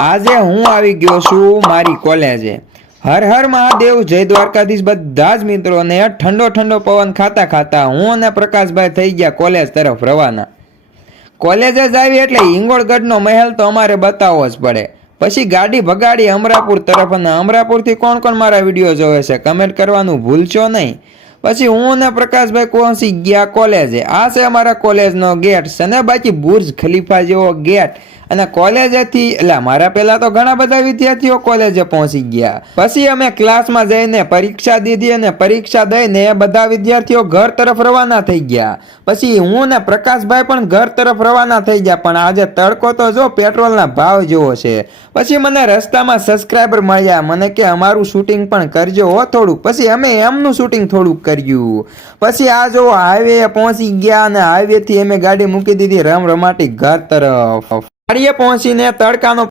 આજે હું આવી ગયો છું મારી કોલેજે। હર હર મહાદેવ, જય દ્વારકાધીશ બધા જ મિત્રોને। ઠંડો ઠંડો પવન ખાતા ખાતા હું અને પ્રકાશભાઈ થઈ ગયા કોલેજ તરફ રવાના। કોલેજ જ આવી એટલે હિંગોળગઢનો મહેલ તો અમારે બતાવવો જ પડે। પછી ગાડી ભગાડી અમરાપુર તરફ, અને અમરાપુરથી કોણ કોણ મારા વિડીયો જોવે છે કમેન્ટ કરવાનું ભૂલશો નહીં। પછી હું અને પ્રકાશભાઈ પહોંચી ગયા કોલેજે। આ છે અમારા કોલેજનો ગેટ છે ને, બાકી બુર્જ ખલીફા જેવો ગેટ। અને કોલેજેથી એટલે મારા પહેલા તો ઘણા બધા વિદ્યાર્થીઓ કોલેજે પહોંચી ગયા। પછી અમે ક્લાસમાં જઈને પરીક્ષા દીધી, અને પરીક્ષા દઈને બધા વિદ્યાર્થીઓ ઘર તરફ રવાના થઈ ગયા। પછી હું ને પ્રકાશભાઈ પણ ઘર તરફ રવાના થઈ ગયા। પણ આજે તડકો તો જો પેટ્રોલના ભાવ જેવો છે। પછી મને રસ્તામાં સબસ્ક્રાઈબર મળ્યા, મને કે અમારું શૂટિંગ પણ કરજો હો થોડુંક। પછી અમે એમનું શૂટિંગ થોડુંક કર્યું। પછી આ જો હાઈવે પહોંચી ગયા, અને હાઈવેથી અમે ગાડી મૂકી દીધી રમરમાટી ઘર તરફ। ગાડીએ પહોંચીને તડકાનો